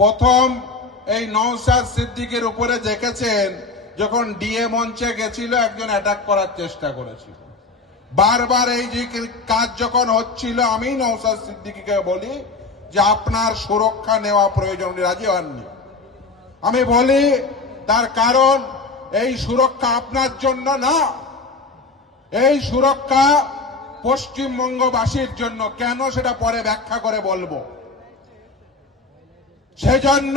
প্রথম এই নওশাদ সিদ্দিকের উপরে দেখেছেন যখন ডিএ মঞ্চে গেছিল একজন অ্যাটাক করার চেষ্টা করেছিল। বারবার এই যে কাজ যখন হচ্ছিল আমি নওশাদ সিদ্দিকীকে বলি যে আপনার সুরক্ষা নেওয়া প্রয়োজন, উনি রাজি হননি। আমি বলি তার কারণ এই সুরক্ষা আপনার জন্য না, এই সুরক্ষা পশ্চিমবঙ্গবাসীর জন্য। কেন সেটা পরে ব্যাখ্যা করে বলবো। সেজন্য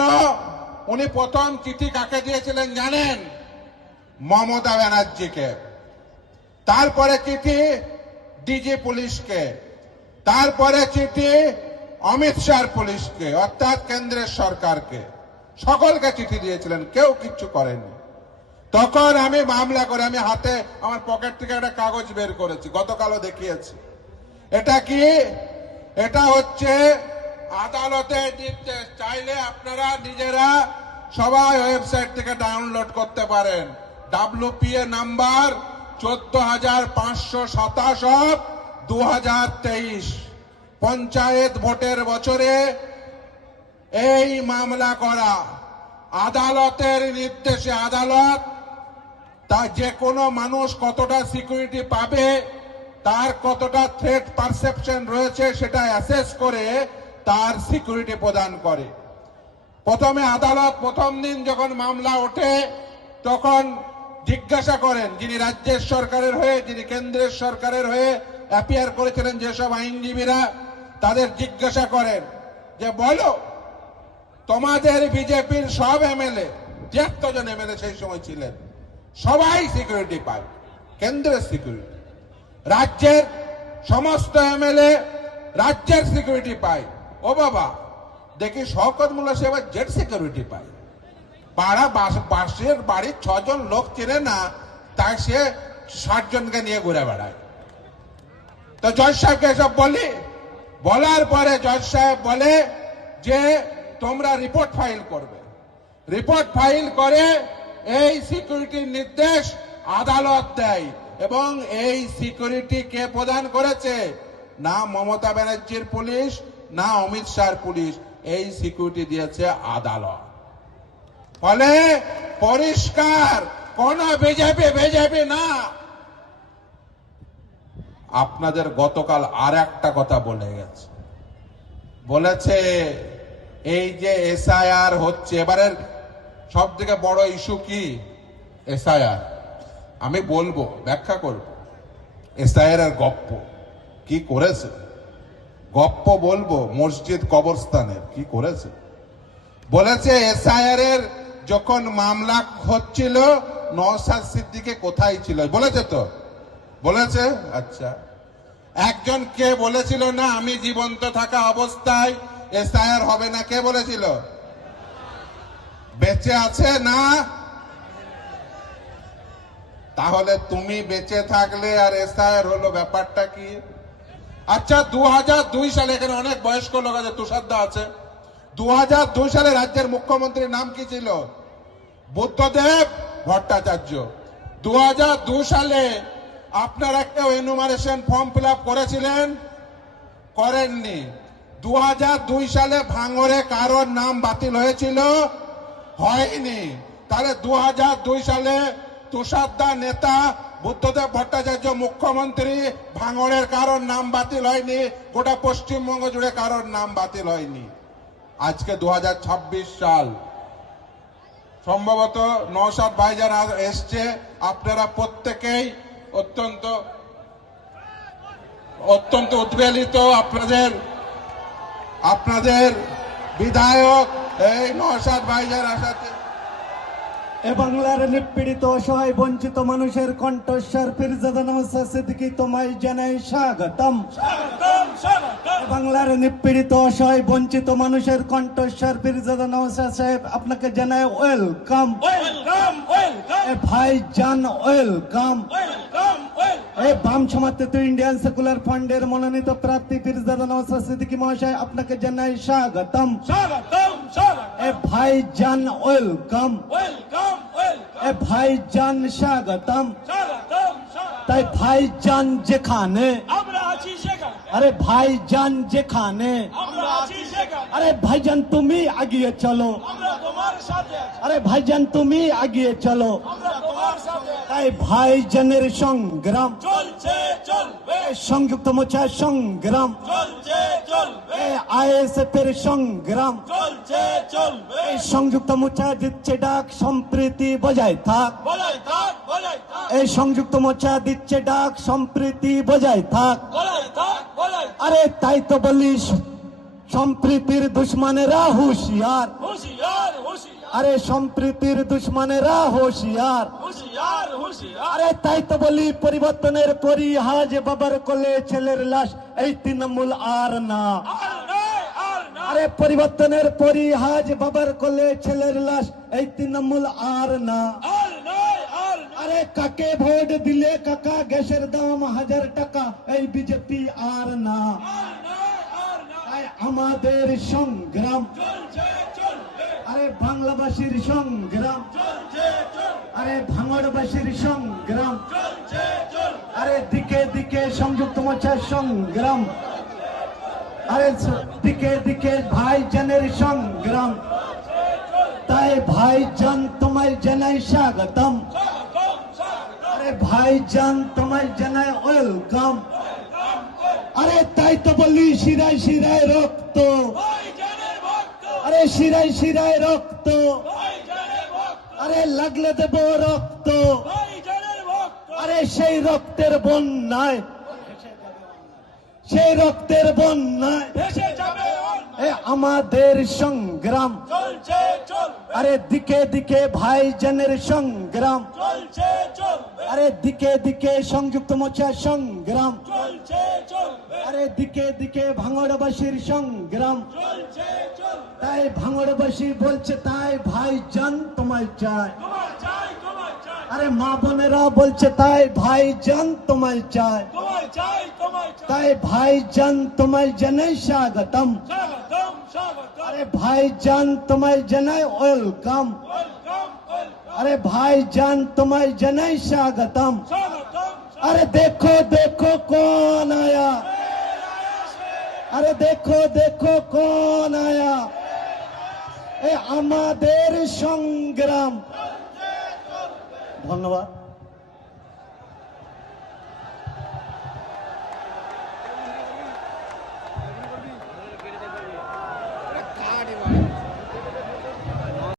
উনি প্রথম চিঠি কাকে দিয়েছিলেন জানেন? মমতা ব্যানার্জিকে। তারপরে চিঠি ডিজি পুলিশকে, তারপরে চিঠি অমিত শাহ পুলিশকে, অর্থাৎ কেন্দ্রের সরকারকে, সকলকে চিঠি দিয়েছিলেন, কেউ কিচ্ছু করেনি। তখন আমি মামলা করে আমি হাতে আমার পকেট থেকে একটা কাগজ বের করেছি, গতকালও দেখিয়েছি। এটা কি? এটা হচ্ছে আদালতের নির্দেশ। চাইলে আপনারা নিজেরা সবাই ওয়েবসাইট থেকে ডাউনলোড করতে পারেন। WPA নাম্বার 14,527/2023 পঞ্চায়েত ভোটের বছরে এই মামলা করা। আদালতের নির্দেশে আদালত তা যে কোনো মানুষ কতটা সিকিউরিটি পাবে, তার কতটা থ্রেট পারসেপশন রয়েছে সেটা অ্যাসেস করে তার সিকিউরিটি প্রদান করে। প্রথমে আদালত প্রথম দিন যখন মামলা ওঠে তখন জিজ্ঞাসা করেন যিনি রাজ্যের সরকারের হয়ে, যিনি কেন্দ্রের সরকারের হয়ে অ্যাপিয়ার করেছিলেন যেসব আইনজীবীরা, তাদের জিজ্ঞাসা করেন যে বলো তোমাদের বিজেপির সব এমএলএ, 73 জন এমএলএ সেই সময় ছিলেন, সবাই সিকিউরিটি পায়, কেন্দ্রের সিকিউরিটি। রাজ্যের সমস্ত এমএলএ রাজ্যের সিকিউরিটি পায়। ও বাবা, দেখি শওকত মোল্লা সাহেব জেড সিকিউরিটি পায়। পাশের বাড়ির 6 জন লোক চেনে না, তাই সে 60 জনকে নিয়ে ঘুরে বেড়ায়। তো জজ সাহেবকে এসব বলি, বলার পরে জজ সাহেব বলে যে তোমরা রিপোর্ট ফাইল করবে। রিপোর্ট ফাইল করে এই সিকিউরিটির নির্দেশ আদালত দেয়। এবং এই সিকিউরিটি কে প্রদান করেছে? না মমতা ব্যানার্জির পুলিশ, না অমিত শাহর পুলিশ, এই সিকিউরিটি দিয়েছে আদালত। ফলে পরিষ্কার কোন বিজেপি না। আপনাদের গতকাল আর একটা কথা বলে গেছে, বলেছে এই যে এসআইআর হচ্ছে, এবারের সব থেকে বড় ইস্যু কি? এসআইআর। আমি বলবো, ব্যাখ্যা করব। এসআইআর এর গপ্প কি করেছে, গপ্প বলবো। মসজিদ কবরস্থানের কি করেছে বলেছে। এসআইআর এর যখন মামলা হচ্ছিল নওশাদ সিদ্দিকী কোথায় ছিল বলেছে তো? বলেছে। আচ্ছা, একজন কে বলেছিল না আমি জীবন্ত থাকা অবস্থায় এসআইআর হবে না? কে বলেছিল? বেঁচে আছে না? তাহলে তুমি বেঁচে থাকলে আর এসআইআর হলো, ব্যাপারটা কি? আচ্ছা, 2002 সালে, এখানে অনেক বয়স্ক লোক আছে, তুষারদা আছে, 2002 সালে রাজ্যের মুখ্যমন্ত্রীর নাম কি ছিল? বুদ্ধদেব ভট্টাচার্য। 2002 সালে আপনারা কেউ এনুমারেশন ফর্ম ফিল আপ করেছিলেন? করেননি। 2002 সালে ভাঙড়ে কারোর নাম বাতিল হয়েছিল? হয়নি। তাহলে 2002 সালে তুষারদা নেতা, বুদ্ধদেব ভট্টাচার্য মুখ্যমন্ত্রী, ভাঙড়ের কারোর নাম বাতিল হয়নি, গোটা পশ্চিমবঙ্গ জুড়ে কারোর নাম বাতিল হয়নি। আজকে 2026 সাল, সম্ভবত নওশাদ ভাইজান এসছে, আপনারা প্রত্যেকেই অত্যন্ত উদ্বেলিত। আপনাদের বিধায়ক এই নওশাদ ভাইজান আসাতে এ বাংলার নিপীড়িত অসহায় বঞ্চিত মানুষের কণ্ঠস্বর পীরজাদা নওশাদ সিদ্দিকী তোমায় জানাই স্বাগতম। বাংলার নিপীড়িত অসহায় বঞ্চিত মানুষের কণ্ঠস্বর পীরজাদা নওশাদ সাহেব আপনাকে জানাই ওয়েলকাম। ভাই জান ওয়েলকাম। এই বাম সমাজের ইন্ডিয়ান সেকুলার ফান্ডের মনোনীত প্রার্থী পীরজাদা নওশাদ সিদ্দিকী মহাশয় আপনাকে জানাই স্বাগতম। এ ভাই জান ওয়েলকাম। এ ভাই জান স্বাগতম। তাই ভাই জান যেখানে, আরে ভাই জান যেখানে, আরে ভাইজান তুমি এগিয়ে চলো, আমরা তোমার সাথে আছি, আরে ভাইজান তুমি এগিয়ে চলো। আমরা তোমার সাথে আছি। তাই ভাইজানের সংগ্রাম, চলছে চলবে, সংযুক্ত মোর্চার সংগ্রাম, চলছে চলবে, আইএসএফ এর সংগ্রাম, চলছে চলবে, সংযুক্ত মোর্চা দিচ্ছে ডাক সম্প্রীতি বজায় থাক। বলাই থাক, বলাই থাক, এই সংযুক্ত মোর্চা দিচ্ছে ডাক সম্প্রীতি বজায় থাক। বলাই থাক, বলাই থাক। আরে তাই তো বলিস সম্প্রীতির দুশ্মনেরা হুঁশিয়ার, হুঁশিয়ার হুঁশিয়ার, আরে সম্প্রীতির দুশ্মনেরা হুঁশিয়ার। হুঁশিয়ার হুঁশিয়ার, আরে তাই তো বলি পরিবর্তনের পরিহাজ বাবার কোলে ছেলের লাশ এই তৃণমূল আর না। আর নয়, আর নয়, আরে পরিবর্তনের পরিহাজ বাবার কোলে ছেলের লাশ এই তৃণমূল আর না। আর নয়, আর নয়, আরে কাকে ভোট দিলে কাকা গ্যাসের দাম 1000 টাকা এই বিজেপি আর না। আর নয়, আর নয়। তাই আমাদের সংগ্রাম, চলছে চলবে, আরে বাংলাবাসীর সংগ্রাম, চলছে চলবে, আরে ভাঙড়বাসীর সংগ্রাম, চলছে চলবে, আরে দিকে দিকে সংযুক্ত মোর্চার সংগ্রাম, আরে দিকে দিকে ভাইজানের সংগ্রাম। তাই ভাইজান তোমায় জানাই স্বাগতম, স্বাগতম, স্বাগতম, আরে ভাইজান তোমায় জানাই ওয়েলকাম। আরে তাই তো বলি শিরায় শিরায় রক্ত, ভাইজানের ভক্ত, আরে শিরায় শিরায় রক্ত, ভাইজানের ভক্ত, আরে লাগলে দেব রক্ত। ভাইজানের ভক্ত, আরে সেই রক্তের বন্যায়, সেই রক্তের বন্যায় ভেসে যাবে অন্য, এ আমাদের সংগ্রাম। চলছে চলবে, আরে দিকে দিকে ভাইজানের সংগ্রাম, চলছে চলবে, আরে দিকে দিকে সংযুক্ত মোর্চার সংগ্রাম, চলছে চলবে, আরে দিকে দিকে ভাঙড়বাসীর সংগ্রাম। চলছে চলবে, তাই ভাঙড়বাসী বলছে তাই ভাইজান তোমায় চায়, তোমার চাই, তোমার চাই, আরে মা বোনেরা বলছে তাই ভাইজান তোমায় চায়। তোমার চাই, তোমার চাই, তাই ভাইজান তোমায় জানাই স্বাগতম, স্বাগতম, স্বাগতম, আরে ভাইজান তোমায় জানাই ওয়েলকাম, ওয়েলকাম, ওয়েলকাম, আরে ভাইজান তোমায় জানাই স্বাগতম। স্বাগতম, अरे देखो देखो कौन आया, अरे देखो देखो कौन आया, এ আমাদের সংগ্রাম। ধন্যবাদ।